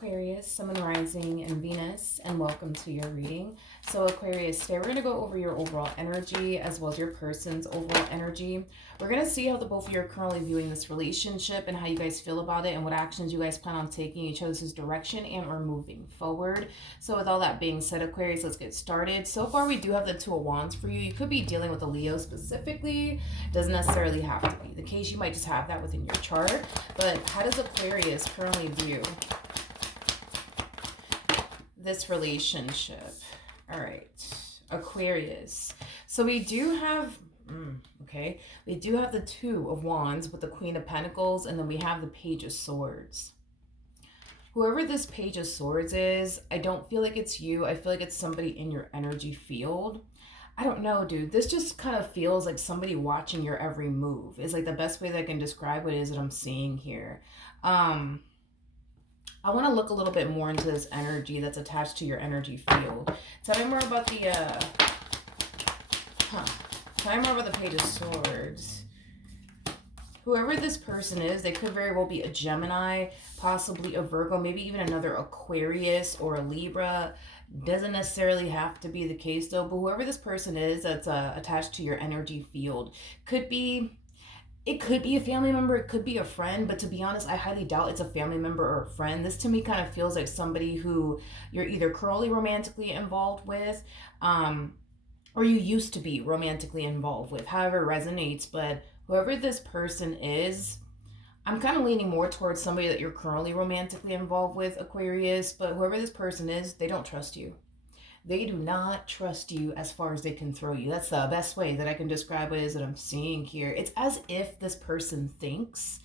Aquarius, Sun, Moon, Rising, and Venus, and welcome to your reading. So Aquarius, today we're going to go over your overall energy as well as your person's overall energy. We're going to see how the both of you are currently viewing this relationship and how you guys feel about it and what actions you guys plan on taking each other's direction and or moving forward. So with all that being said, Aquarius, let's get started. So far, we do have the Two of Wands for you. You could be dealing with a Leo specifically. Doesn't necessarily have to be the case. You might just have that within your chart. But how does Aquarius currently view this relationship? All right, Aquarius. So we do have, we do have the Two of Wands with the Queen of Pentacles, and then we have the Page of Swords. Whoever this Page of Swords is, I don't feel like it's you. I feel like it's somebody in your energy field. I don't know, dude. This just kind of feels like somebody watching your every move. Is like the best way that I can describe what it is that I'm seeing here. I want to look a little bit more into this energy that's attached to your energy field. Tell me more about the, Tell me more about the Page of Swords. Whoever this person is, they could very well be a Gemini, possibly a Virgo, maybe even another Aquarius or a Libra. Doesn't necessarily have to be the case though, but whoever this person is that's attached to your energy field could be, it could be a family member, it could be a friend, but to be honest, I highly doubt it's a family member or a friend. This to me kind of feels like somebody who you're either currently romantically involved with, or you used to be romantically involved with, however it resonates. But whoever this person is, I'm kind of leaning more towards somebody that you're currently romantically involved with, Aquarius, but whoever this person is, they don't trust you. They do not trust you as far as they can throw you. That's the best way that I can describe what it is that I'm seeing here. It's as if this person thinks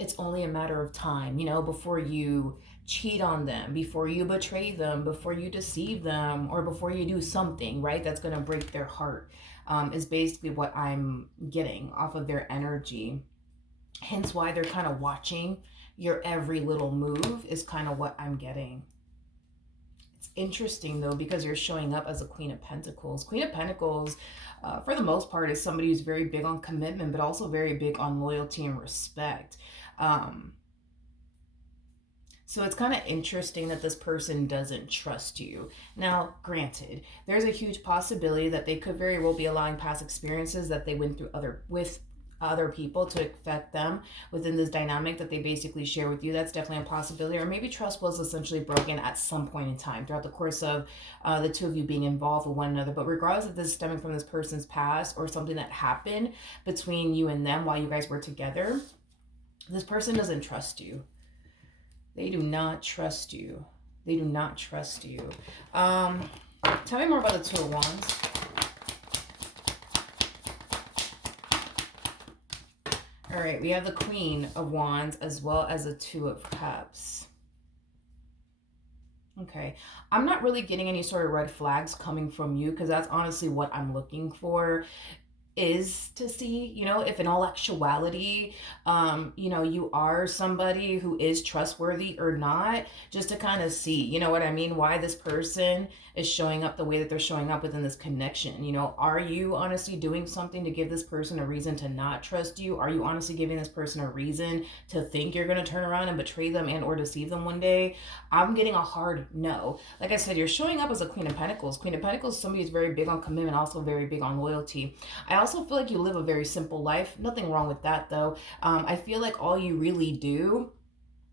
it's only a matter of time, you know, before you cheat on them, before you betray them, before you deceive them, or before you do something, right, that's going to break their heart, is basically what I'm getting off of their energy. Hence why they're kind of watching your every little move is kind of what I'm getting. It's interesting though, because you're showing up as a Queen of Pentacles. Queen of Pentacles, for the most part, is somebody who's very big on commitment, but also very big on loyalty and respect. So it's kind of interesting that this person doesn't trust you. Now, granted, there's a huge possibility that they could very well be allowing past experiences that they went through with other people to affect them within this dynamic that they basically share with you. That's definitely a possibility. Or maybe trust was essentially broken at some point in time throughout the course of the two of you being involved with one another. But regardless if this is stemming from this person's past or something that happened between you and them while you guys were together, this person doesn't trust you. They do not trust you. They do not trust you. Tell me more about the Two of Wands. All right, we have the Queen of Wands as well as the Two of Cups. Okay, I'm not really getting any sort of red flags coming from you, because that's honestly what I'm looking for, is to see, you know, if in all actuality, you know, you are somebody who is trustworthy or not, just to kind of see, you know what I mean, why this person is showing up the way that they're showing up within this connection. You know, are you honestly doing something to give this person a reason to not trust you? Are you honestly giving this person a reason to think you're going to turn around and betray them and or deceive them one day? I'm getting a hard no. Like I said, you're showing up as a Queen of Pentacles. Queen of Pentacles, somebody who's very big on commitment, also very big on loyalty. I also feel like you live a very simple life. Nothing wrong with that though. I feel like all you really do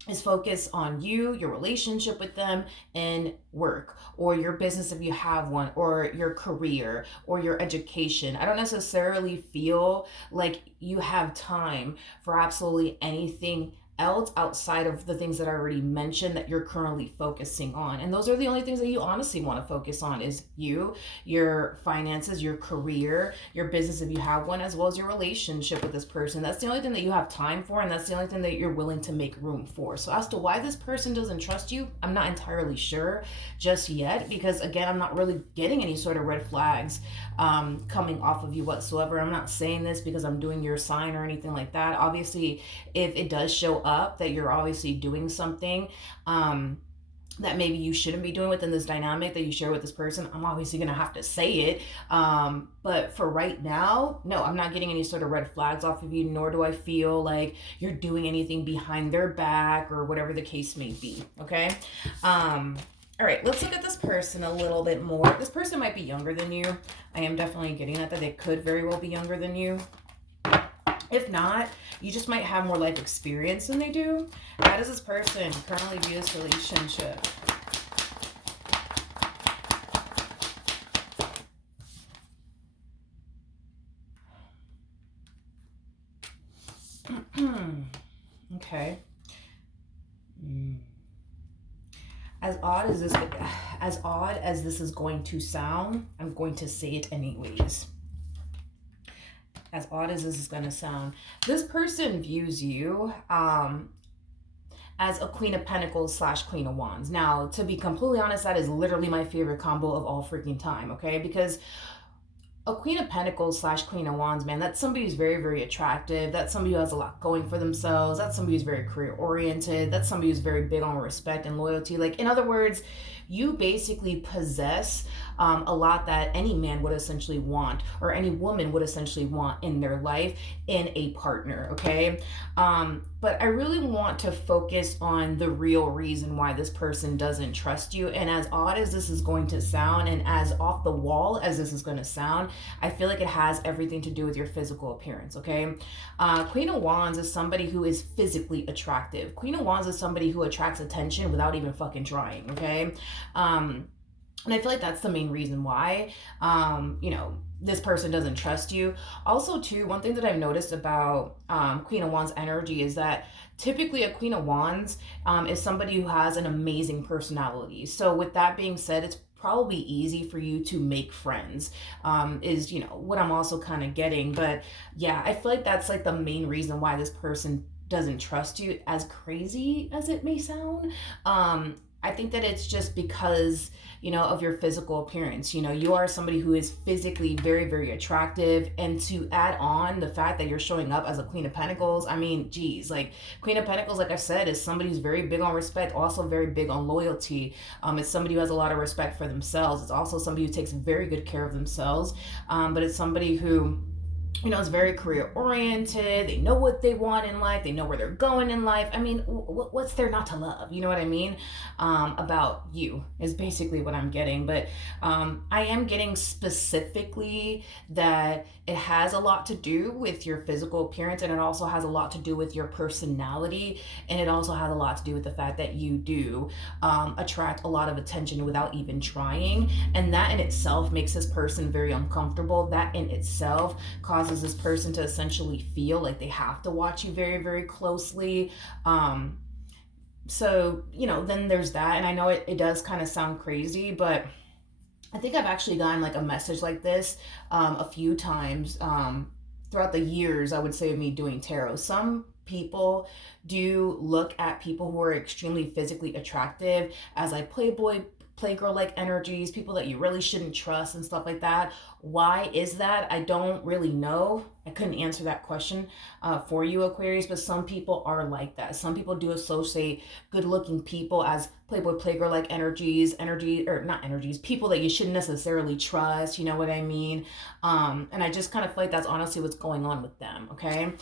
is focus on you, your relationship with them, and work, or your business if you have one, or your career, or your education. I don't necessarily feel like you have time for absolutely anything else outside of the things that I already mentioned that you're currently focusing on. And those are the only things that you honestly want to focus on, is you, your finances, your career, your business if you have one, as well as your relationship with this person. That's the only thing that you have time for, and that's the only thing that you're willing to make room for. So as to why this person doesn't trust you, I'm not entirely sure just yet, because again, I'm not really getting any sort of red flags coming off of you whatsoever. I'm not saying this because I'm doing your sign or anything like that. Obviously, if it does show up that you're obviously doing something that maybe you shouldn't be doing within this dynamic that you share with this person, I'm obviously going to have to say it. But for right now, no, I'm not getting any sort of red flags off of you, nor do I feel like you're doing anything behind their back or whatever the case may be. Okay. All right, let's look at this person a little bit more. This person might be younger than you. I am definitely getting at that they could very well be younger than you. If not, you just might have more life experience than they do. How does this person currently view this relationship? Okay. As odd as this is going to sound, I'm going to say it anyways. As odd as this is going to sound, this person views you as a Queen of Pentacles / Queen of Wands. Now, to be completely honest, that is literally my favorite combo of all freaking time, okay? Because a Queen of Pentacles / Queen of Wands, man, that's somebody who's very, very attractive. That's somebody who has a lot going for themselves. That's somebody who's very career oriented. That's somebody who's very big on respect and loyalty. Like, in other words, you basically possess a lot that any man would essentially want, or any woman would essentially want in their life in a partner, okay? But I really want to focus on the real reason why this person doesn't trust you. And as odd as this is going to sound, and as off the wall as this is going to sound, I feel like it has everything to do with your physical appearance, okay? Queen of Wands is somebody who is physically attractive. Queen of Wands is somebody who attracts attention without even fucking trying, okay? And I feel like that's the main reason why, this person doesn't trust you. Also, too, one thing that I've noticed about Queen of Wands energy is that typically a Queen of Wands is somebody who has an amazing personality. So with that being said, it's probably easy for you to make friends, is, what I'm also kind of getting. But yeah, I feel like that's like the main reason why this person doesn't trust you, as crazy as it may sound. I think that it's just because, of your physical appearance. You are somebody who is physically very, very attractive. And to add on the fact that you're showing up as a Queen of Pentacles, I mean, geez, like Queen of Pentacles, like I said, is somebody who's very big on respect, also very big on loyalty. It's somebody who has a lot of respect for themselves. It's also somebody who takes very good care of themselves. But it's somebody who is very career oriented. They know what they want in life. They know where they're going in life. I mean, what's there not to love? You know what I mean? About you is basically what I'm getting. But I am getting specifically that it has a lot to do with your physical appearance, and it also has a lot to do with your personality, and it also has a lot to do with the fact that you do attract a lot of attention without even trying. And that in itself makes this person very uncomfortable. That in itself causes this person to essentially feel like they have to watch you very, very closely. So, then there's that. And I know it does kind of sound crazy, but I think I've actually gotten like a message like this a few times throughout the years, I would say, of me doing tarot. Some people do look at people who are extremely physically attractive as like playboy, playgirl like energies, people that you really shouldn't trust and stuff like that. Why is that? I don't really know. I couldn't answer that question for you, Aquarius, but some people are like that. Some people do associate good looking people as playboy, playgirl like people that you shouldn't necessarily trust, you know what I mean? And I just kind of feel like that's honestly what's going on with them, okay?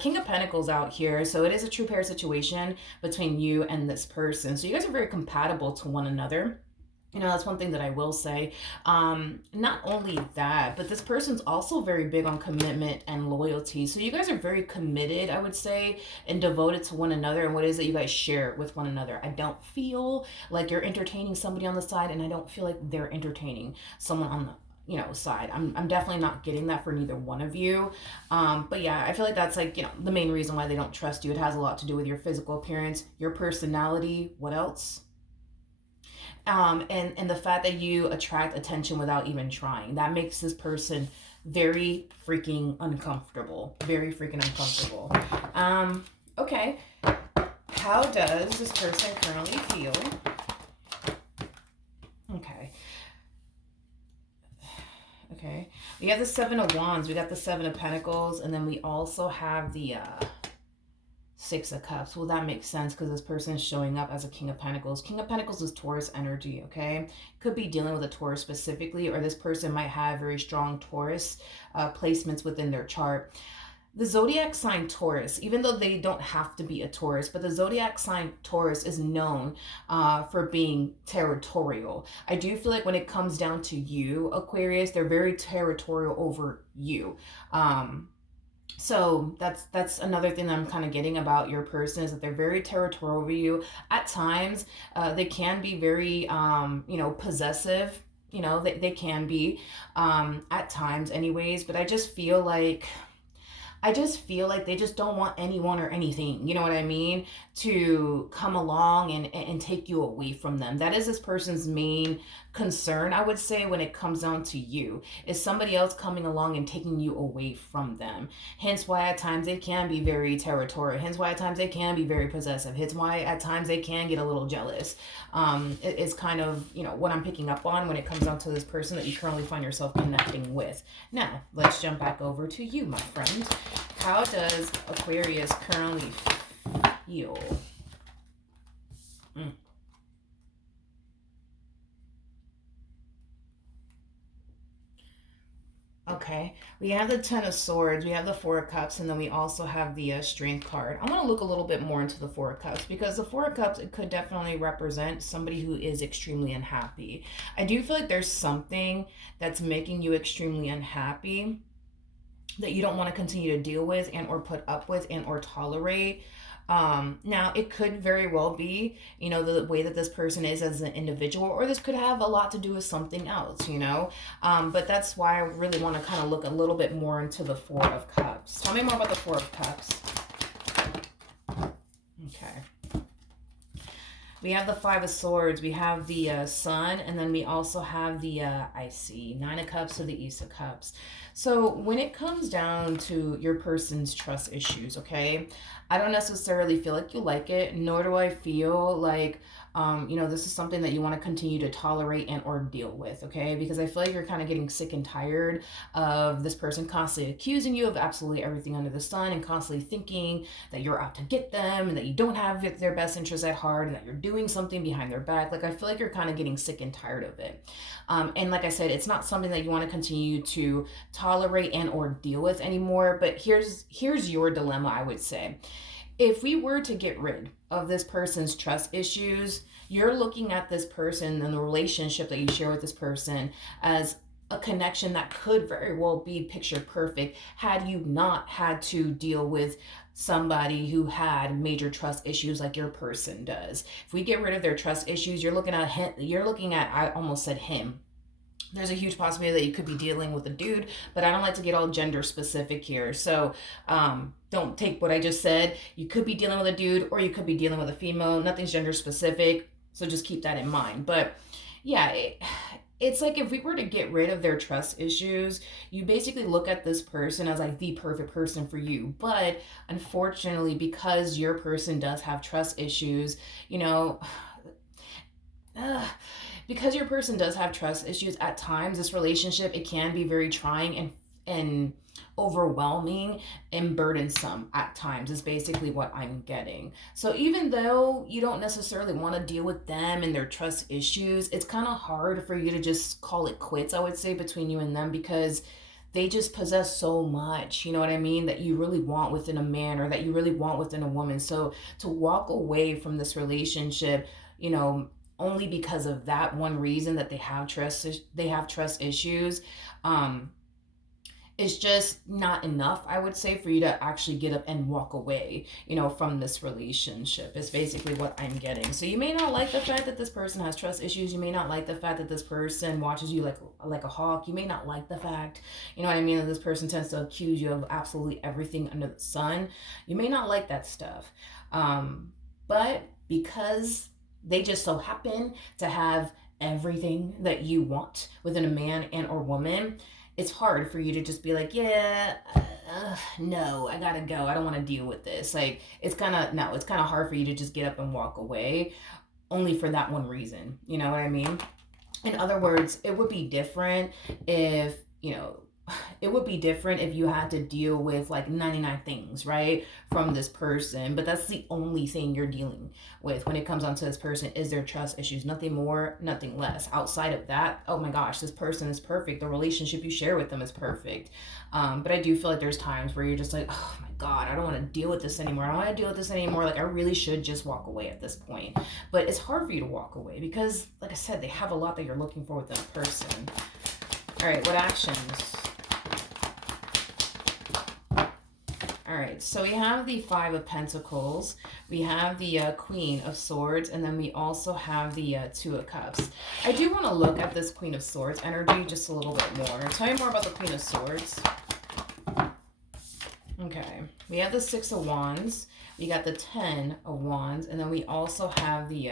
King of Pentacles out here, so it is a true pair situation between you and this person. So you guys are very compatible to one another. That's one thing that I will say. Not only that, but this person's also very big on commitment and loyalty. So you guys are very committed, I would say, and devoted to one another and what it is that you guys share with one another. I don't feel like you're entertaining somebody on the side, and I don't feel like they're entertaining someone on the side. I'm definitely not getting that for neither one of you. But yeah, I feel like that's like, the main reason why they don't trust you. It has a lot to do with your physical appearance, your personality. What else? And the fact that you attract attention without even trying. That makes this person very freaking uncomfortable. Very freaking uncomfortable. Okay. How does this person currently feel? Okay. We have the Seven of Wands. We got the Seven of Pentacles. And then we also have the Six of Cups. Well, that makes sense because this person is showing up as a King of Pentacles. King of Pentacles is Taurus energy, okay? Could be dealing with a Taurus specifically, or this person might have very strong Taurus placements within their chart. The zodiac sign Taurus, even though they don't have to be a Taurus, but the zodiac sign Taurus is known for being territorial. I do feel like when it comes down to you, Aquarius, they're very territorial over you. So that's another thing that I'm kind of getting about your person, is that they're very territorial over you. At times, they can be very, possessive. They can be at times anyways, but I just feel like they just don't want anyone or anything, you know what I mean, to come along and take you away from them. That is this person's main concern, I would say, when it comes down to you, is somebody else coming along and taking you away from them. Hence why at times they can be very territorial. Hence why at times they can be very possessive. Hence why at times they can get a little jealous. It's kind of, what I'm picking up on when it comes down to this person that you currently find yourself connecting with. Now, let's jump back over to you, my friend. How does Aquarius currently feel? Okay, we have the Ten of Swords, we have the Four of Cups, and then we also have the Strength card. I want to look a little bit more into the Four of Cups, because the Four of Cups, it could definitely represent somebody who is extremely unhappy. I do feel like there's something that's making you extremely unhappy that you don't want to continue to deal with and or put up with and or tolerate. Now it could very well be, the way that this person is as an individual, or this could have a lot to do with something else, but that's why I really want to kind of look a little bit more into the Four of Cups. Tell me more about the Four of Cups. Okay. We have the Five of Swords, we have the Sun, and then we also have the, I see, Nine of Cups to the Ace of Cups. So when it comes down to your person's trust issues, okay, I don't necessarily feel like you like it, nor do I feel like, this is something that you want to continue to tolerate and or deal with, okay? Because I feel like you're kind of getting sick and tired of this person constantly accusing you of absolutely everything under the sun and constantly thinking that you're out to get them and that you don't have their best interests at heart and that you're doing something behind their back. Like, I feel like you're kind of getting sick and tired of it. And like I said, it's not something that you want to continue to tolerate and or deal with anymore. But here's your dilemma, I would say. If we were to get rid of this person's trust issues, you're looking at this person and the relationship that you share with this person as a connection that could very well be picture perfect had you not had to deal with somebody who had major trust issues like your person does. If we get rid of their trust issues, you're looking at, I almost said him. There's a huge possibility that you could be dealing with a dude, but I don't like to get all gender specific here. So don't take what I just said. You could be dealing with a dude or you could be dealing with a female. Nothing's gender specific. So just keep that in mind. But yeah, it's like if we were to get rid of their trust issues, you basically look at this person as like the perfect person for you. But unfortunately, because your person does have trust issues, because your person does have trust issues, at times this relationship, it can be very trying and overwhelming and burdensome at times, is basically what I'm getting. So even though you don't necessarily want to deal with them and their trust issues, it's kind of hard for you to just call it quits, I would say, between you and them, because they just possess so much, you know what I mean, that you really want within a man or that you really want within a woman. So to walk away from this relationship, only because of that one reason, that they have trust issues, is just not enough, I would say, for you to actually get up and walk away, from this relationship, is basically what I'm getting. So you may not like the fact that this person has trust issues. You may not like the fact that this person watches you like a hawk. You may not like the fact, that this person tends to accuse you of absolutely everything under the sun. You may not like that stuff. But because they just so happen to have everything that you want within a man and or woman, it's hard for you to just be like, yeah, no, I gotta go. I don't want to deal with this. Like, it's kind of hard for you to just get up and walk away only for that one reason. You know what I mean? In other words, it would be different if, it would be different if you had to deal with like 99 things, right, from this person, but that's the only thing you're dealing with when it comes onto this person is their trust issues. Nothing more, nothing less. Outside of that, oh my gosh, this person is perfect. The relationship you share with them is perfect. But I do feel like there's times where you're just like, oh my god, I don't want to deal with this anymore. I don't want to deal with this anymore. Like, I really should just walk away at this point. But it's hard for you to walk away because, like I said, they have a lot that you're looking for with this person. All right, what actions? All right, so we have the Five of Pentacles, we have the Queen of Swords, and then we also have the Two of Cups. I do want to look at this Queen of Swords energy just a little bit more. Tell me more about the Queen of Swords. Okay, we have the Six of Wands, we got the Ten of Wands, and then we also have the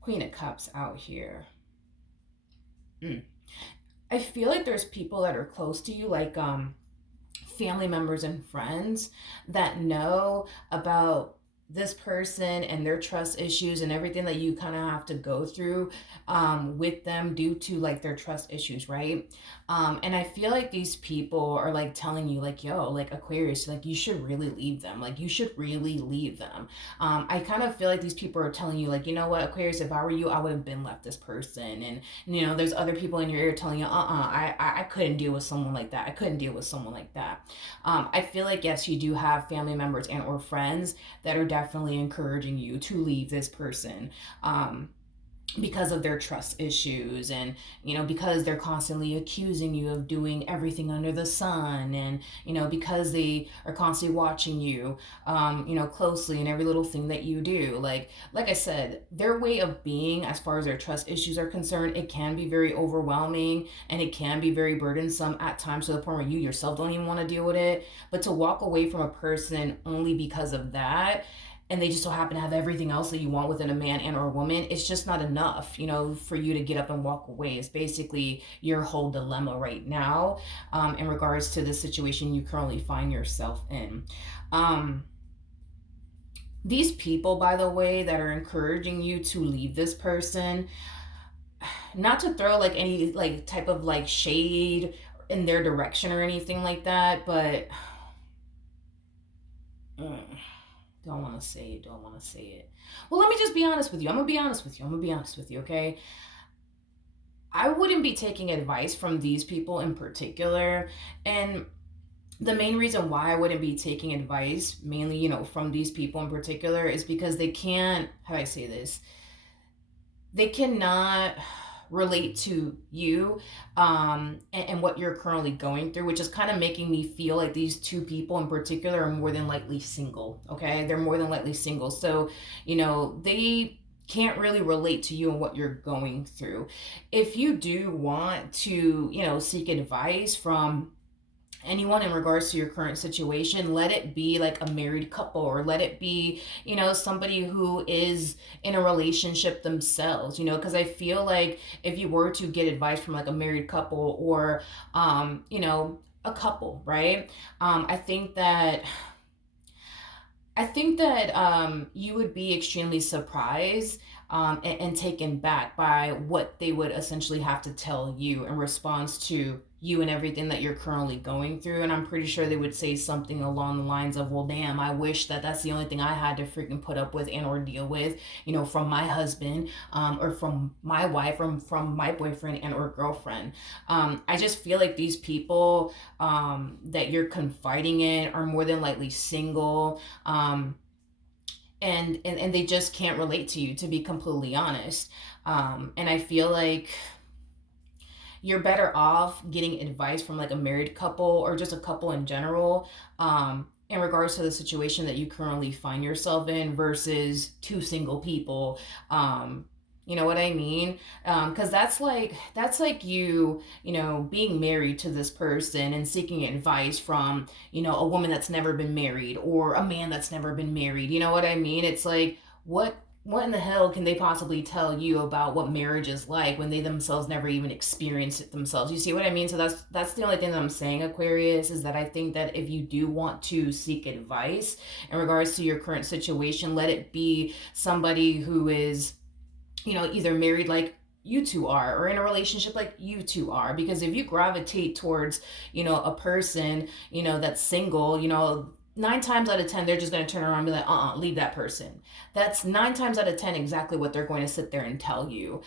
Queen of Cups out here. I feel like there's people that are close to you, like family members and friends that know about this person and their trust issues and everything that you kind of have to go through with them due to like their trust issues, right? And I feel like these people are like telling you like, yo, like Aquarius, like you should really leave them. Like you should really leave them. I kind of feel like these people are telling you like, you know what, Aquarius, if I were you, I would have been left this person. And you know, there's other people in your ear telling you, I couldn't deal with someone like that. I couldn't deal with someone like that. I feel like, yes, you do have family members and or friends that are definitely encouraging you to leave this person. Because of their trust issues, and you know, because they're constantly accusing you of doing everything under the sun, and you know, because they are constantly watching you you know, closely in every little thing that you do. Like I said, their way of being as far as their trust issues are concerned, it can be very overwhelming and it can be very burdensome at times, to the point where you yourself don't even want to deal with it. But to walk away from a person only because of that, and they just so happen to have everything else that you want within a man and or a woman, it's just not enough, you know, for you to get up and walk away. It's basically your whole dilemma right now in regards to the situation you currently find yourself in. These people, by the way, that are encouraging you to leave this person, not to throw like any like type of like shade in their direction or anything like that, but don't want to say it, don't want to say it. Well, let me just be honest with you. I'm going to be honest with you. I'm going to be honest with you, okay? I wouldn't be taking advice from these people in particular. And the main reason why I wouldn't be taking advice, mainly, you know, from these people in particular, is because they can't, how do I say this? They cannot relate to you and what you're currently going through, which is kind of making me feel like these two people in particular are more than likely single. Okay, they're more than likely single, so you know, they can't really relate to you and what you're going through. If you do want to, you know, seek advice from anyone in regards to your current situation, let it be like a married couple, or let it be, you know, somebody who is in a relationship themselves, you know, because I feel like if you were to get advice from like a married couple or you know, a couple, right, I think that you would be extremely surprised and taken back by what they would essentially have to tell you in response to you and everything that you're currently going through. And I'm pretty sure they would say something along the lines of, well, damn, I wish that that's the only thing I had to freaking put up with and or deal with, you know, from my husband or from my wife, or from my boyfriend and or girlfriend. I just feel like these people that you're confiding in are more than likely single. And they just can't relate to you, to be completely honest. And I feel like you're better off getting advice from like a married couple or just a couple in general in regards to the situation that you currently find yourself in versus two single people. You know what I mean? Because that's like you know, being married to this person and seeking advice from, you know, a woman that's never been married or a man that's never been married. You know what I mean? It's like, what in the hell can they possibly tell you about what marriage is like when they themselves never even experienced it themselves? You see what I mean? So that's the only thing that I'm saying, Aquarius, is that I think that if you do want to seek advice in regards to your current situation, let it be somebody who is, you know, either married like you two are, or in a relationship like you two are. Because if you gravitate towards, a person, that's single, 9 times out of 10 they're just going to turn around and be like, leave that person. That's 9 times out of 10 exactly what they're going to sit there and tell you.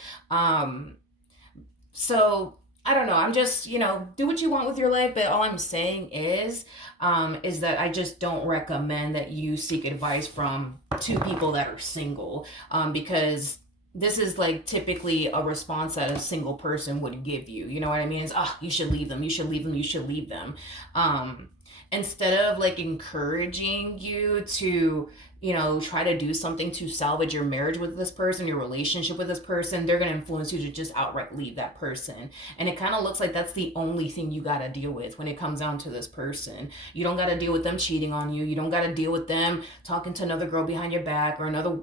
So I don't know. I'm just, do what you want with your life. But all I'm saying is that I just don't recommend that you seek advice from two people that are single, because this is like typically a response that a single person would give you. You know what I mean? It's, you should leave them. You should leave them. You should leave them. Um, Instead of like encouraging you to, try to do something to salvage your marriage with this person, your relationship with this person, they're going to influence you to just outright leave that person. And it kind of looks like that's the only thing you got to deal with when it comes down to this person. You don't got to deal with them cheating on you. You don't got to deal with them talking to another girl behind your back, or another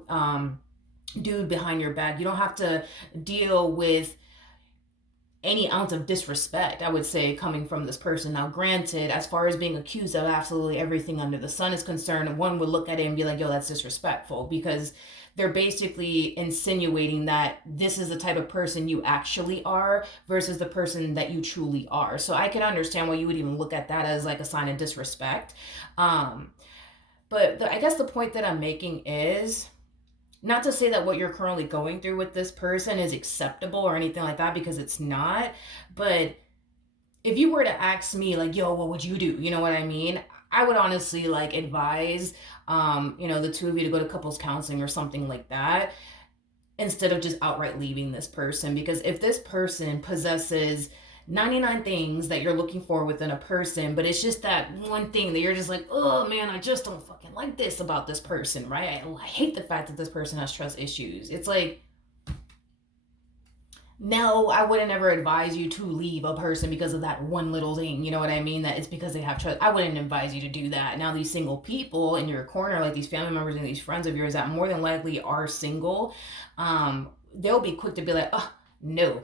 dude behind your back. You don't have to deal with any ounce of disrespect, I would say, coming from this person. Now, granted, as far as being accused of absolutely everything under the sun is concerned, one would look at it and be like, yo, that's disrespectful, because they're basically insinuating that this is the type of person you actually are versus the person that you truly are. So I can understand why you would even look at that as like a sign of disrespect. But I guess the point that I'm making is, not to say that what you're currently going through with this person is acceptable or anything like that, because it's not. But if you were to ask me, like, yo, what would you do? You know what I mean? I would honestly like advise, the two of you to go to couples counseling or something like that, instead of just outright leaving this person. Because if this person possesses 99 things that you're looking for within a person, but it's just that one thing that you're just like, oh man, I just don't fucking like this about this person, right? I hate the fact that this person has trust issues. It's like, no, I wouldn't ever advise you to leave a person because of that one little thing. You know what I mean? That it's because they have trust. I wouldn't advise you to do that. Now, these single people in your corner, like these family members and these friends of yours that more than likely are single, they'll be quick to be like, oh, no,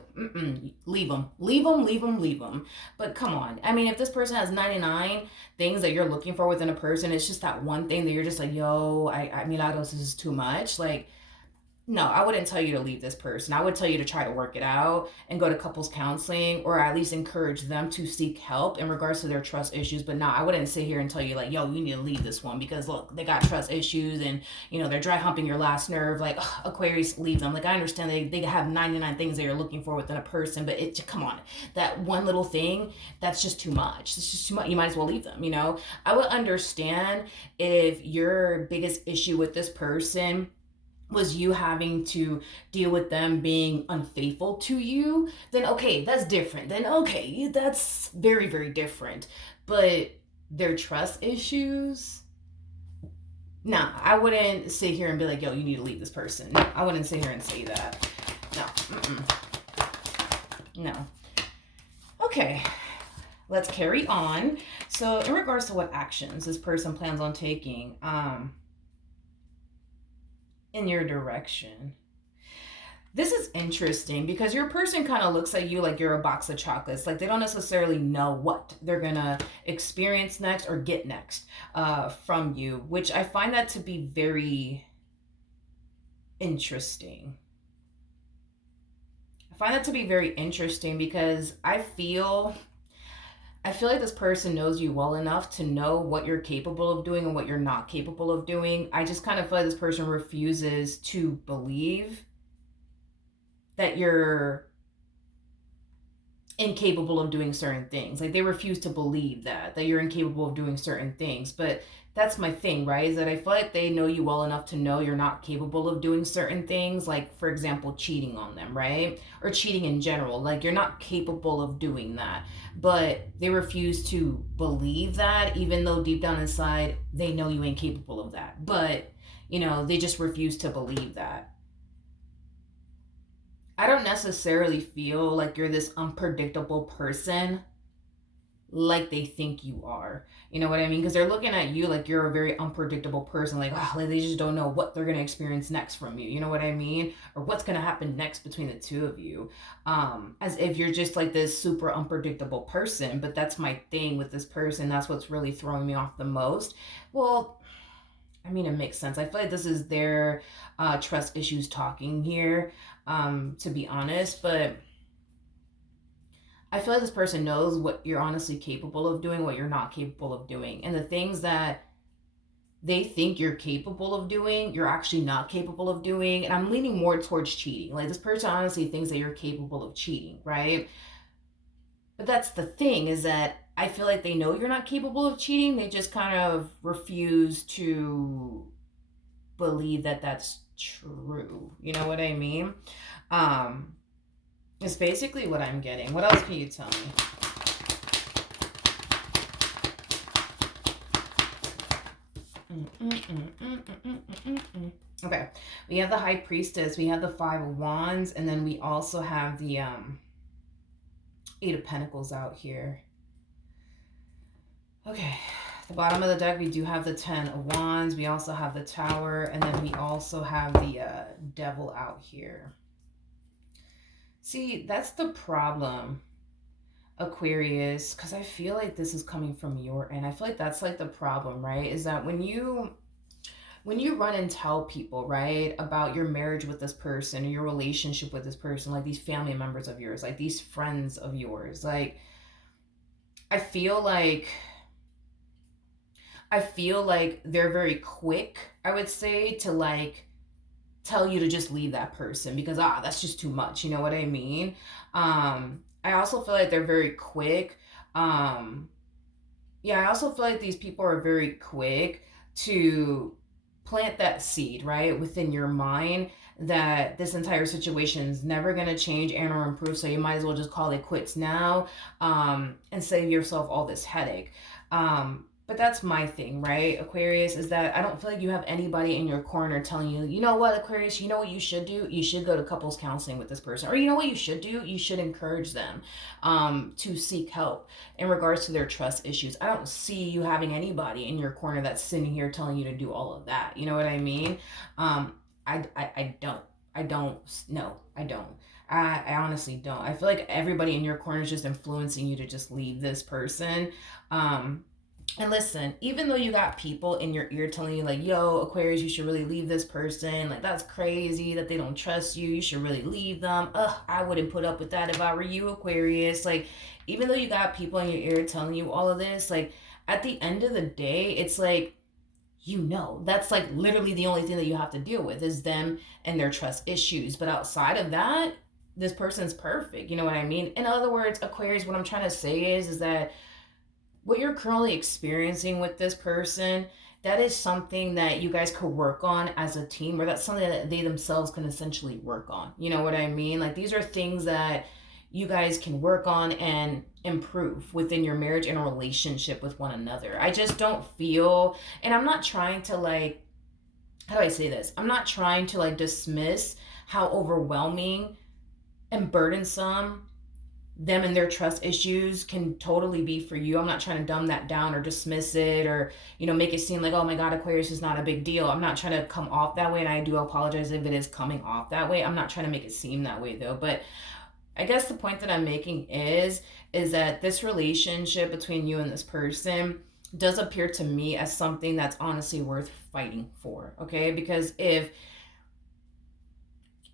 leave them, leave them, leave them, leave them. But come on. I mean, if this person has 99 things that you're looking for within a person, it's just that one thing that you're just like, yo, Milagros, this is too much. Like, no, I wouldn't tell you to leave this person. I would tell you to try to work it out and go to couples counseling, or at least encourage them to seek help in regards to their trust issues. But no, I wouldn't sit here and tell you like, yo, you need to leave this one because look, they got trust issues and, they're dry humping your last nerve. Like, Aquarius, leave them. Like, I understand they have 99 things that you're looking for within a person, but come on, that one little thing, that's just too much. It's just too much. You might as well leave them, I would understand if your biggest issue with this person was you having to deal with them being unfaithful to you, then okay, that's different. Then okay, that's very, very different. But their trust issues, nah, I wouldn't sit here and be like, yo, you need to leave this person. No, I wouldn't sit here and say that. No, no. Okay, let's carry on. So in regards to what actions this person plans on taking, in your direction. This is interesting because your person kind of looks at you like you're a box of chocolates. Like they don't necessarily know what they're gonna experience next or get next from you, which I find that to be very interesting. I find that to be very interesting because I feel like this person knows you well enough to know what you're capable of doing and what you're not capable of doing. I just kind of feel like this person refuses to believe that you're incapable of doing certain things. Like they refuse to believe that you're incapable of doing certain things. But that's my thing, right? Is that I feel like they know you well enough to know you're not capable of doing certain things. Like, for example, cheating on them, right? Or cheating in general. Like, you're not capable of doing that. But they refuse to believe that, even though deep down inside, they know you ain't capable of that. But, they just refuse to believe that. I don't necessarily feel like you're this unpredictable person like they think you are. You know what I mean? Because they're looking at you like you're a very unpredictable person. Like, like they just don't know what they're going to experience next from you. You know what I mean? Or what's going to happen next between the two of you. As if you're just like this super unpredictable person. But that's my thing with this person. That's what's really throwing me off the most. Well, I mean, it makes sense. I feel like this is their trust issues talking here, to be honest. But I feel like this person knows what you're honestly capable of doing, what you're not capable of doing. And the things that they think you're capable of doing, you're actually not capable of doing. And I'm leaning more towards cheating. Like, this person honestly thinks that you're capable of cheating, right? But that's the thing, is that I feel like they know you're not capable of cheating. They just kind of refuse to believe that that's true. You know what I mean? Um, it's basically what I'm getting. What else can you tell me? Okay, we have the High Priestess, we have the Five of Wands, and then we also have the Eight of Pentacles out here. Okay, at the bottom of the deck, we do have the Ten of Wands. We also have the Tower, and then we also have the Devil out here. See, that's the problem, Aquarius, because I feel like this is coming from your end. I feel like that's like the problem, right? Is that when you run and tell people, right, about your marriage with this person or your relationship with this person, like these family members of yours, like these friends of yours, like I feel like they're very quick, I would say, to like tell you to just leave that person because that's just too much. You know what I mean? I also feel like they're very quick. Yeah, I also feel like these people are very quick to plant that seed, right, within your mind that this entire situation is never going to change and or improve, so you might as well just call it quits now, and save yourself all this headache. But that's my thing, right, Aquarius, is that I don't feel like you have anybody in your corner telling you, you know what, Aquarius, you know what you should do? You should go to couples counseling with this person. Or you know what you should do? You should encourage them to seek help in regards to their trust issues. I don't see you having anybody in your corner that's sitting here telling you to do all of that. You know what I mean? I don't. I don't. No, I don't. I honestly don't. I feel like everybody in your corner is just influencing you to just leave this person. And listen, even though you got people in your ear telling you like, yo, Aquarius, you should really leave this person. Like, that's crazy that they don't trust you. You should really leave them. Ugh, I wouldn't put up with that if I were you, Aquarius. Like, even though you got people in your ear telling you all of this, like, at the end of the day, it's like, that's like literally the only thing that you have to deal with is them and their trust issues. But outside of that, this person's perfect. You know what I mean? In other words, Aquarius, what I'm trying to say is that what you're currently experiencing with this person, that is something that you guys could work on as a team, or that's something that they themselves can essentially work on. You know what I mean? Like, these are things that you guys can work on and improve within your marriage and relationship with one another. I just don't feel, and I'm not trying to like, how do I say this? I'm not trying to like dismiss how overwhelming and burdensome them and their trust issues can totally be for you. I'm not trying to dumb that down or dismiss it or, make it seem like, oh my God, Aquarius is not a big deal. I'm not trying to come off that way. And I do apologize if it is coming off that way. I'm not trying to make it seem that way though. But I guess the point that I'm making is that this relationship between you and this person does appear to me as something that's honestly worth fighting for. Okay. Because if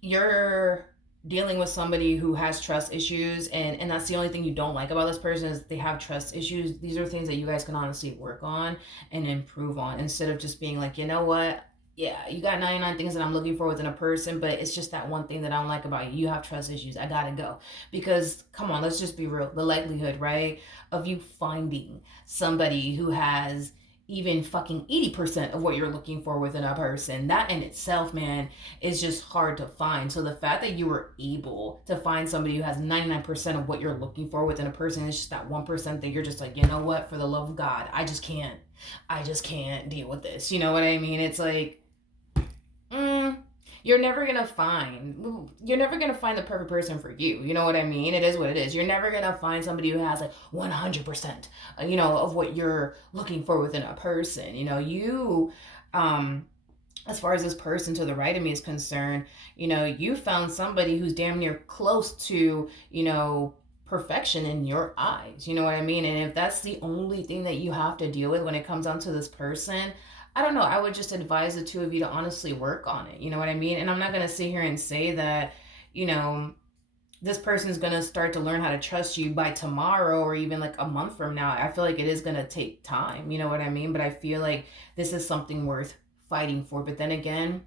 you're dealing with somebody who has trust issues and that's the only thing you don't like about this person is they have trust issues, these are things that you guys can honestly work on and improve on, instead of just being like, you know what, yeah, you got 99 things that I'm looking for within a person, but it's just that one thing that I don't like about you. You have trust issues. I gotta go. Because come on, let's just be real. The likelihood, right, of you finding somebody who has even fucking 80% of what you're looking for within a person, that in itself, man, is just hard to find. So the fact that you were able to find somebody who has 99% of what you're looking for within a person is just that 1% that you're just like, you know what, for the love of God, I just can't deal with this. You know what I mean? It's like, you're never gonna find the perfect person for you. You know what I mean? It is what it is. You're never gonna find somebody who has like 100%, of what you're looking for within a person. You, as far as this person to the right of me is concerned, you found somebody who's damn near close to, perfection in your eyes. You know what I mean? And if that's the only thing that you have to deal with when it comes down to this person, I don't know. I would just advise the two of you to honestly work on it. You know what I mean? And I'm not going to sit here and say that, you know, this person is going to start to learn how to trust you by tomorrow or even like a month from now. I feel like it is going to take time. You know what I mean? But I feel like this is something worth fighting for. But then again,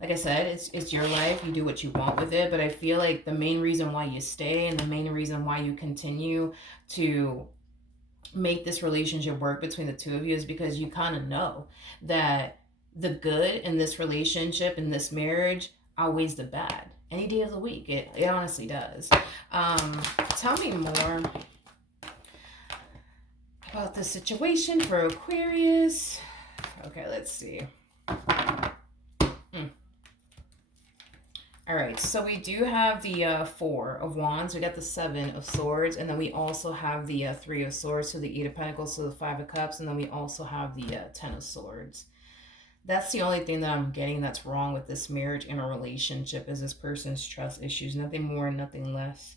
like I said, it's your life. You do what you want with it. But I feel like the main reason why you stay and the main reason why you continue to make this relationship work between the two of you is because you kind of know that the good in this relationship, in this marriage, outweighs the bad any day of the week. It honestly does. um Tell me more about the situation for Aquarius. Okay, let's see. All right, so we do have the Four of Wands. We got the Seven of Swords, and then we also have the Three of Swords, so the Eight of Pentacles, so the Five of Cups, and then we also have the Ten of Swords. That's the only thing that I'm getting that's wrong with this marriage and a relationship is this person's trust issues. Nothing more and nothing less.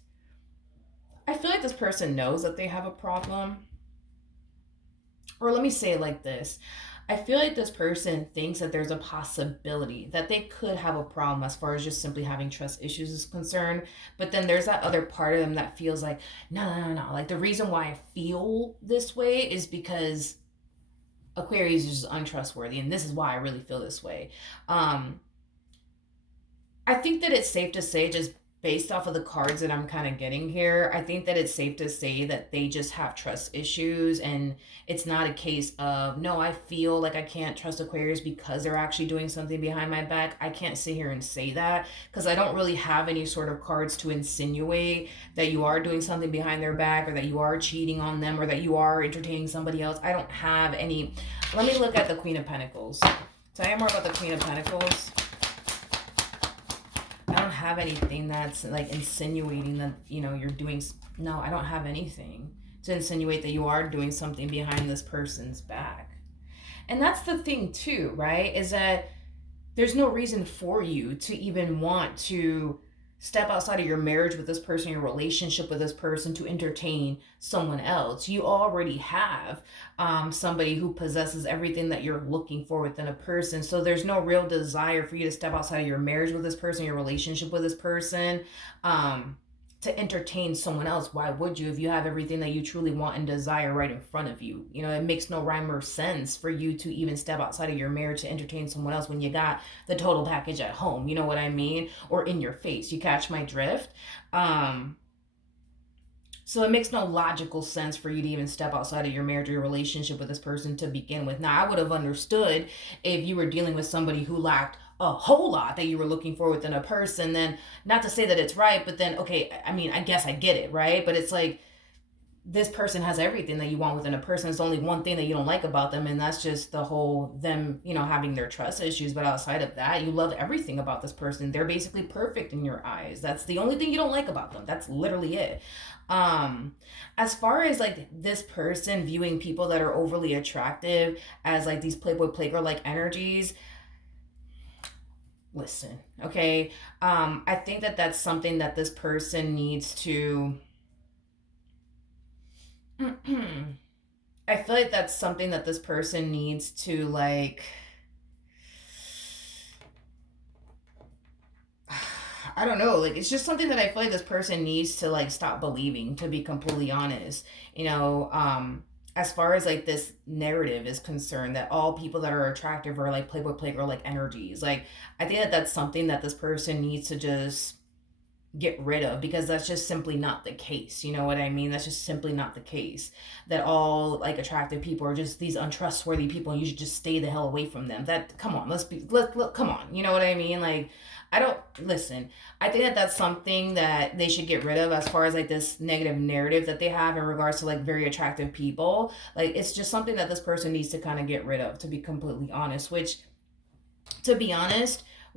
I feel like this person knows that they have a problem. Or let me say it like this. I feel like this person thinks that there's a possibility that they could have a problem as far as just simply having trust issues is concerned. But then there's that other part of them that feels like, no. Like the reason why I feel this way is because Aquarius is just untrustworthy. And this is why I really feel this way. I think that it's safe to say, just based off of the cards that I'm kind of getting here, I think that it's safe to say that they just have trust issues, and it's not a case of, no, I feel like I can't trust Aquarius because they're actually doing something behind my back. I can't sit here and say that because I don't really have any sort of cards to insinuate that you are doing something behind their back or that you are cheating on them or that you are entertaining somebody else. I don't have any. Let me look at the Queen of Pentacles. Tell you more about the Queen of Pentacles. I don't have anything that's like insinuating that, you're doing. No, I don't have anything to insinuate that you are doing something behind this person's back. And that's the thing too, right? Is that there's no reason for you to even want to step outside of your marriage with this person, your relationship with this person, to entertain someone else. You already have somebody who possesses everything that you're looking for within a person. So there's no real desire for you to step outside of your marriage with this person, your relationship with this person, to entertain someone else. Why would you if you have everything that you truly want and desire right in front of you? It makes no rhyme or sense for you to even step outside of your marriage to entertain someone else when you got the total package at home. You know what I mean? Or in your face. You catch my drift? So it makes no logical sense for you to even step outside of your marriage or your relationship with this person to begin with. Now, I would have understood if you were dealing with somebody who lacked a whole lot that you were looking for within a person. Then, not to say that it's right, but then, okay, I mean, I guess I get it, right? But it's like, this person has everything that you want within a person. It's only one thing that you don't like about them, and that's just the whole them, having their trust issues. But outside of that, you love everything about this person. They're basically perfect in your eyes. That's the only thing you don't like about them. That's literally it. As far as like this person viewing people that are overly attractive as like these playboy playgirl like energies, listen, okay? I think that that's something that this person needs to I feel like that's something that this person needs to like I don't know, like it's just something that I feel like this person needs to like stop believing, to be completely honest. As far as like this narrative is concerned, that all people that are attractive are like playboy playgirl like energies. Like I think that that's something that this person needs to just get rid of, because that's just simply not the case. You know what I mean? That's just simply not the case, that all like attractive people are just these untrustworthy people and you should just stay the hell away from them. That, come on, come on, you know what I mean? Like, I don't, listen, I think that that's something that they should get rid of, as far as like this negative narrative that they have in regards to like very attractive people. Like, it's just something that this person needs to kind of get rid of, to be completely honest.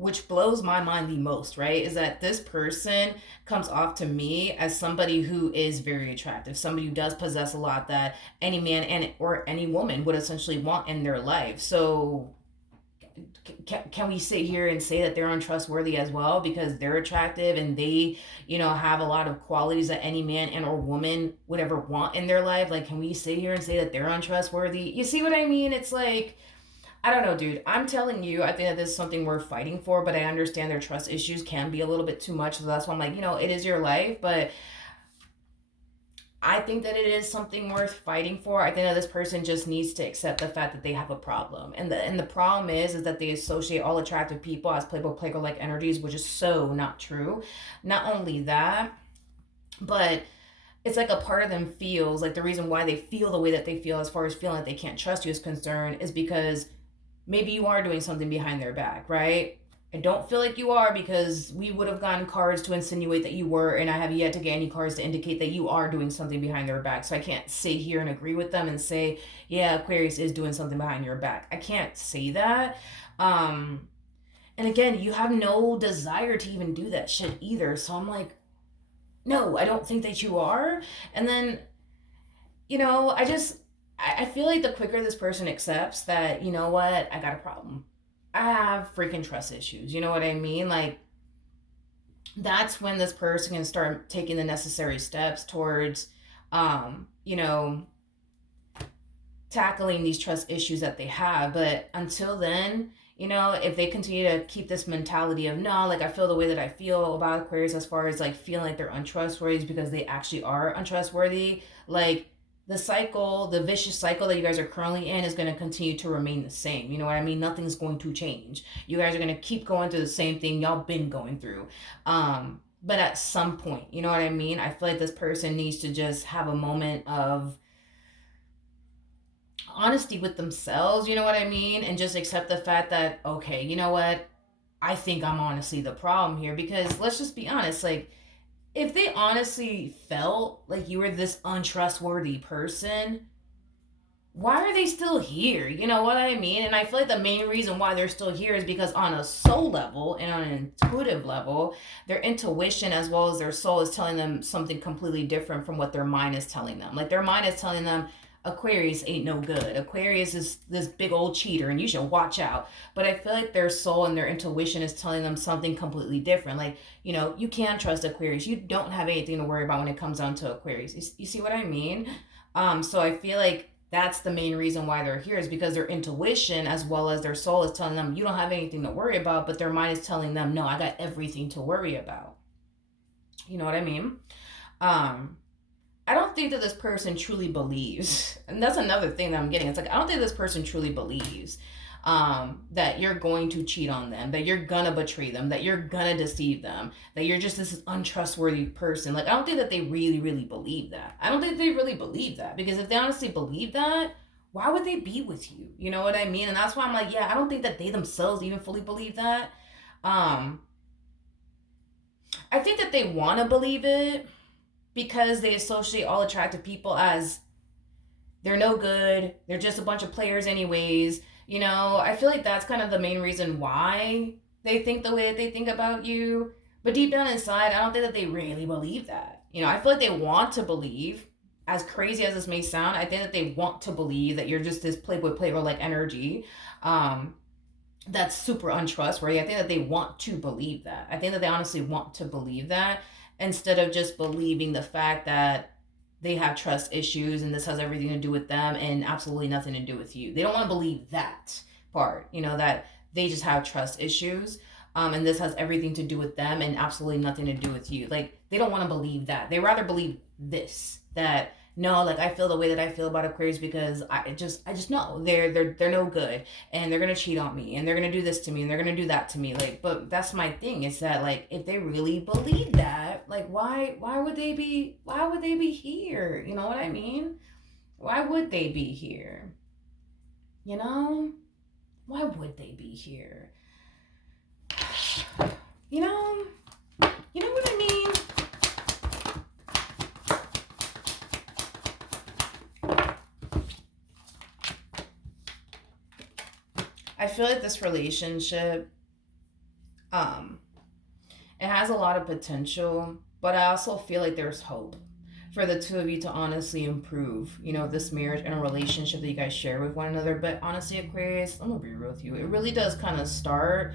Which blows my mind the most, right? Is that this person comes off to me as somebody who is very attractive, somebody who does possess a lot that any man or any woman would essentially want in their life. So can we sit here and say that they're untrustworthy as well because they're attractive and they, have a lot of qualities that any man and or woman would ever want in their life? Like, can we sit here and say that they're untrustworthy? You see what I mean? It's like, I don't know, dude. I'm telling you, I think that this is something worth fighting for, but I understand their trust issues can be a little bit too much. So that's why I'm like, it is your life, but I think that it is something worth fighting for. I think that this person just needs to accept the fact that they have a problem. And the problem is that they associate all attractive people as playboy playgirl like energies, which is so not true. Not only that, but it's like a part of them feels like the reason why they feel the way that they feel as far as feeling like they can't trust you is concerned is because maybe you are doing something behind their back, right? I don't feel like you are because we would have gotten cards to insinuate that you were, and I have yet to get any cards to indicate that you are doing something behind their back. So I can't sit here and agree with them and say, yeah, Aquarius is doing something behind your back. I can't say that. Um, and again, you have no desire to even do that shit either. So I'm like, no, I don't think that you are. And then, I feel like the quicker this person accepts that, you know what, I got a problem. I have freaking trust issues. You know what I mean? Like, that's when this person can start taking the necessary steps towards, you know, tackling these trust issues that they have. But until then, if they continue to keep this mentality of no, like I feel the way that I feel about Aquarius as far as like feeling like they're untrustworthy because they actually are untrustworthy, like the vicious cycle that you guys are currently in is going to continue to remain the same. You know what I mean? Nothing's going to change. You guys are going to keep going through the same thing y'all been going through. But at some point, you know what I mean? I feel like this person needs to just have a moment of honesty with themselves, you know what I mean? And just accept the fact that, okay, you know what? I think I'm honestly the problem here because let's just be honest, like, if they honestly felt like you were this untrustworthy person, why are they still here? You know what I mean? And I feel like the main reason why they're still here is because on a soul level and on an intuitive level, their intuition as well as their soul is telling them something completely different from what their mind is telling them. Like their mind is telling them, Aquarius ain't no good. Aquarius is this big old cheater and you should watch out. But I feel like their soul and their intuition is telling them something completely different. Like, you can trust Aquarius. You don't have anything to worry about when it comes down to Aquarius. You see what I mean? So I feel like that's the main reason why they're here is because their intuition as well as their soul is telling them you don't have anything to worry about, but their mind is telling them, no, I got everything to worry about. You know what I mean? I don't think that this person truly believes, and that's another thing that I'm getting. It's like, I don't think this person truly believes that you're going to cheat on them, that you're gonna betray them, that you're gonna deceive them, that you're just this untrustworthy person. Like, I don't think that they really, really believe that. I don't think they really believe that because if they honestly believe that, why would they be with you? You know what I mean? And that's why I'm like, yeah, I don't think that they themselves even fully believe that. I think that they want to believe it because they associate all attractive people as they're no good, they're just a bunch of players anyways. I feel like that's kind of the main reason why they think the way that they think about you. But deep down inside, I don't think that they really believe that. I feel like they want to believe, as crazy as this may sound, I think that they want to believe that you're just this playboy playgirl like energy. That's super untrustworthy. I think that they want to believe that. I think that they honestly want to believe that instead of just believing the fact that they have trust issues and this has everything to do with them and absolutely nothing to do with you. They don't want to believe that part, that they just have trust issues, and this has everything to do with them and absolutely nothing to do with you. Like, they don't want to believe that. They rather believe this, that no, like I feel the way that I feel about Aquarius because I just know they're no good and they're gonna cheat on me and they're gonna do this to me and they're gonna do that to me. Like, but that's my thing. Is that like if they really believe that, like why would they be here? You know what I mean? Why would they be here? Why would they be here? You know what I mean? I feel like this relationship, it has a lot of potential, but I also feel like there's hope for the two of you to honestly improve, this marriage and a relationship that you guys share with one another. But honestly, Aquarius, I'm gonna be real with you. It really does kind of start,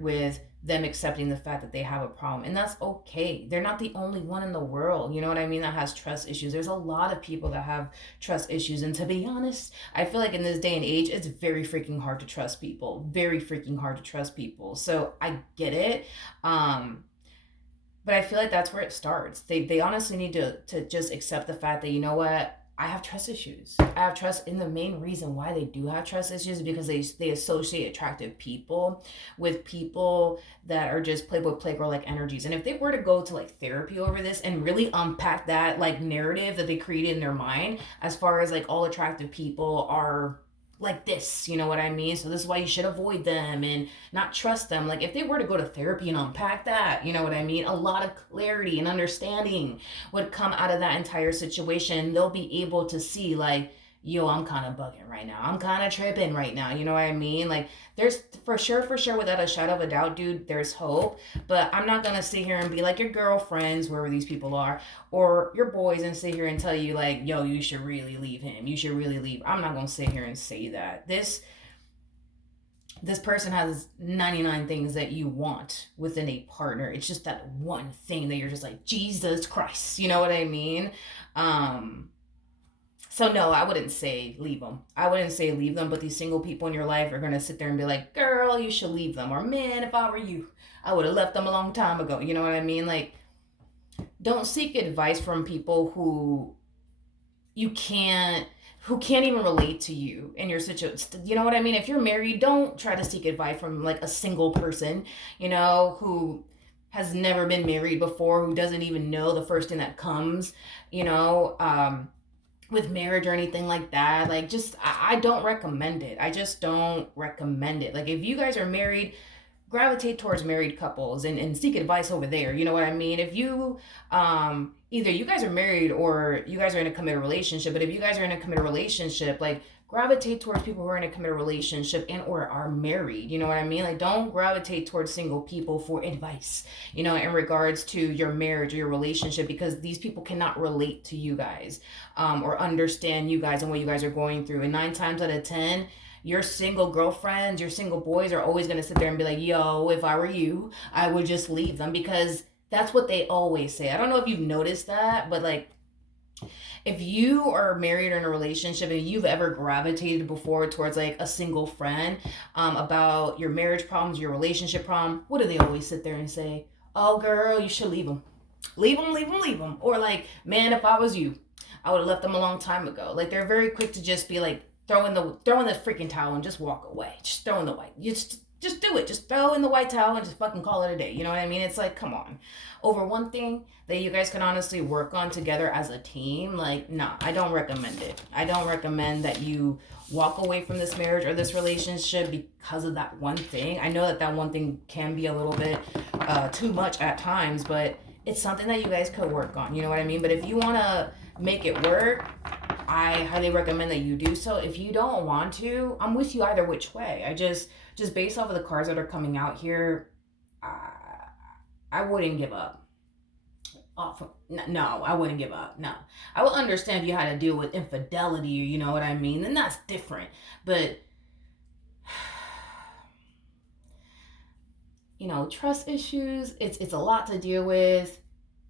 with them accepting the fact that they have a problem. And that's okay. They're not the only one in the world, you know what I mean, that has trust issues. There's a lot of people that have trust issues. And to be honest, I feel like in this day and age, it's very freaking hard to trust people. Very freaking hard to trust people. So I get it. But I feel like that's where it starts. They honestly need to just accept the fact that, you know what, I have trust issues. I have trust, and the main reason why they do have trust issues is because they associate attractive people with people that are just playboy playgirl like energies. And if they were to go to like therapy over this and really unpack that like narrative that they created in their mind, as far as like all attractive people are like this, you know what I mean? So this is why you should avoid them and not trust them. Like if they were to go to therapy and unpack that, you know what I mean? A lot of clarity and understanding would come out of that entire situation. They'll be able to see like, yo, I'm kind of bugging right now. I'm kind of tripping right now. You know what I mean? Like there's for sure, without a shadow of a doubt, dude, there's hope. But I'm not going to sit here and be like your girlfriends, wherever these people are, or your boys and sit here and tell you like, yo, you should really leave him. You should really leave. I'm not going to sit here and say that. This person has 99 things that you want within a partner. It's just that one thing that you're just like, Jesus Christ. You know what I mean? So no, I wouldn't say leave them. I wouldn't say leave them, but these single people in your life are going to sit there and be like, girl, you should leave them. Or man, if I were you, I would have left them a long time ago. You know what I mean? Like, don't seek advice from people who can't even relate to you in your situation. You know what I mean? If you're married, don't try to seek advice from like a single person, you know, who has never been married before, who doesn't even know the first thing that comes, you know, with marriage or anything like that. Like just I don't recommend it. I just don't recommend it. Like if you guys are married, gravitate towards married couples and seek advice over there. You know what I mean? If you either you guys are married or you guys are in a committed relationship, but if you guys are in a committed relationship, like gravitate towards people who are in a committed relationship and or are married. You know what I mean? Like don't gravitate towards single people for advice, you know, in regards to your marriage or your relationship, because these people cannot relate to you guys or understand you guys and what you guys are going through. And 9 times out of 10, your single girlfriends, your single boys are always going to sit there and be like, yo, if I were you, I would just leave them, because that's what they always say. I don't know if you've noticed that, but like if you are married or in a relationship and you've ever gravitated before towards like a single friend about your marriage problems, your relationship problem, what do they always sit there and say? Oh, girl, you should leave them. Leave them, leave them, leave them. Or like, man, if I was you, I would have left them a long time ago. Like they're very quick to just be like, throw in the freaking towel and just walk away. Just throw in the white. Just do it. Just throw in the white towel and just fucking call it a day. You know what I mean? It's like, come on. Over one thing that you guys can honestly work on together as a team, like, nah, I don't recommend it. I don't recommend that you walk away from this marriage or this relationship because of that one thing. I know that one thing can be a little bit too much at times, but it's something that you guys could work on. You know what I mean? But if you want to make it work, I highly recommend that you do so. If you don't want to, I'm with you either which way. I just based off of the cards that are coming out here, I wouldn't give up. No, I wouldn't give up. No. I will understand if you had to deal with infidelity, you know what I mean? Then that's different. But, you know, trust issues, it's a lot to deal with,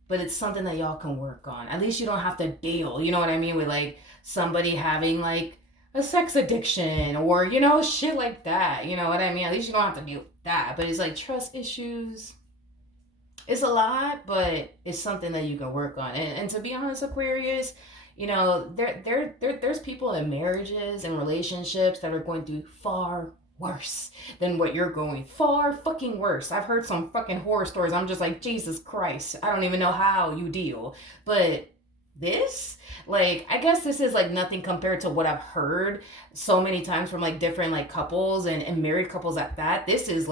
but it's something that y'all can work on. At least you don't have to deal, you know what I mean, with like somebody having like a sex addiction or, you know, shit like that. You know what I mean? At least you don't have to deal with that. But it's like trust issues. It's a lot, but it's something that you can work on. And to be honest, Aquarius, you know, there's people in marriages and relationships that are going through far worse than what you're going. Far fucking worse. I've heard some fucking horror stories. I'm just like, Jesus Christ. I don't even know how you deal. But this, like, I guess this is like nothing compared to what I've heard so many times from like different like couples and married couples at that. This is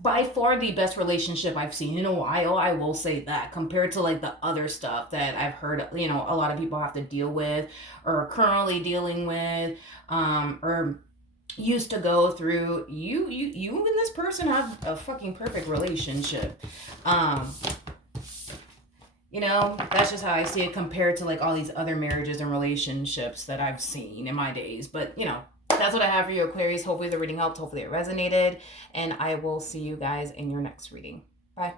by far the best relationship I've seen in a while. I will say that, compared to like the other stuff that I've heard, you know, a lot of people have to deal with or are currently dealing with, or used to go through. You and this person have a fucking perfect relationship. You know, that's just how I see it compared to like all these other marriages and relationships that I've seen in my days. But, you know, that's what I have for you, Aquarius. Hopefully the reading helped. Hopefully it resonated. And I will see you guys in your next reading. Bye.